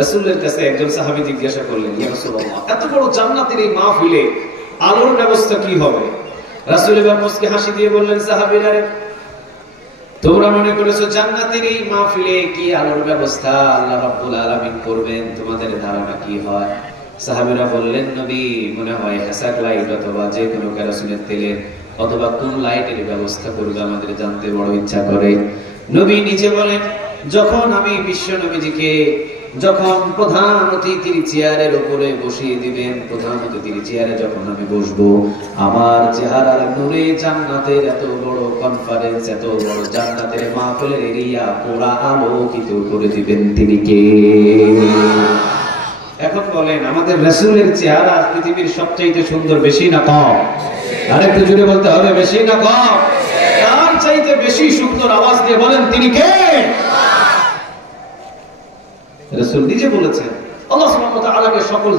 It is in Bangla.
রাসূলের কাছে একজন সাহাবী জিজ্ঞাসা করলেন, ইয়া রাসূলুল্লাহ, এত বড় জান্নাতের এই মাহফিলে আলোর ব্যবস্থা কি হবে? রাসূল এবার মুস্কি হাসি দিয়ে বললেন, সাহাবীরা, তোমরা মনে করেছো জান্নাতের এই মাহফিলে কি আলোর ব্যবস্থা আল্লাহ রাব্বুল আলামিন করবেন? তোমাদের ধারণা কি হয়? সাহাবীরা বললেন, নবী, মনে হয় হেসাক লাইট অথবা যে কোনো কেরোসিনের তেলের অথবা কোন লাইটের ব্যবস্থা করবে, আমাদের জানতে বড় ইচ্ছা করে। নবী নিজে বলেন, যখন আমি বিশ্ব নবীজিকে যখন প্রধান অতিথির চেয়ারের উপরে বসিয়ে দিবেন, প্রধান অতিথির চেয়ারে যখন আমি বসবো, আমার চেহারার নূরে জান্নাতের এত বড় কনফারেন্স, এত বড় জান্নাতের মাহফিলের এরিয়া পুরা আলোকিত করে দিবেন তিনি কে? এখন বলেন, আমাদের রাসূলের চেহারা পৃথিবীর সবচেয়ে সুন্দর, বেশি না কম? আরেকটু জোরে বলতে হবে, বেশি না কম? তার চাইতে বেশি সুন্দর আওয়াজ দিয়ে বলেন, তিনি কে? রাসূল নিজে বলেছেন, আল্লাহ সুবহানাহু ওয়া তাআলাকে সকল